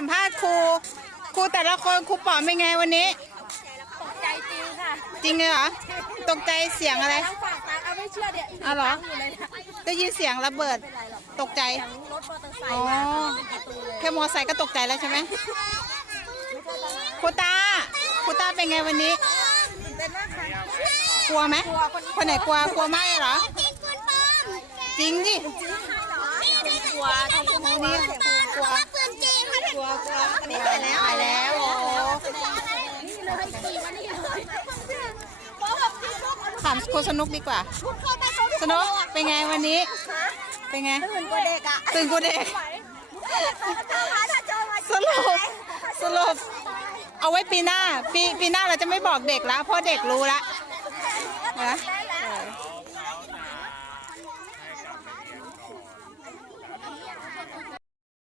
สัมภาษณ์ครูครูแต่ละคนครูป๋อมเป็นไงวันนี้ ตกใจจริงค่ะจริงเลยเหรอตกใจเสียงอะไร ทั้งฝากตาเอาไม่เชื่อเดี๋ยวอ้าวเหรออยู่เลยนะได้ยินเสียงระเบิดตกใจรถมอเตอร์ไซอ๋อค์มาเป็นประตูเลยแค่มอไซค์ก็ตกใจแล้วใช่ไหมครูตาครูตาเป็นไงวันนี้ ตื่นเต้นมากค่ะกลัวไหมคนไหนกลัวกลัวมากเลยเหรอ จริงดิ กลัวทำคุณ ถามคสนุกดีกว่า สนุกเป็นไงวันนี้ เป็นไง ตื่นกว่าเด็กอะตื่นกูเด็กสรุปสรุปเอาไว้ปีหน้า ปีปีหน้าเราจะไม่บอกเด็กแล้วเพราะเด็กรู้ละนะ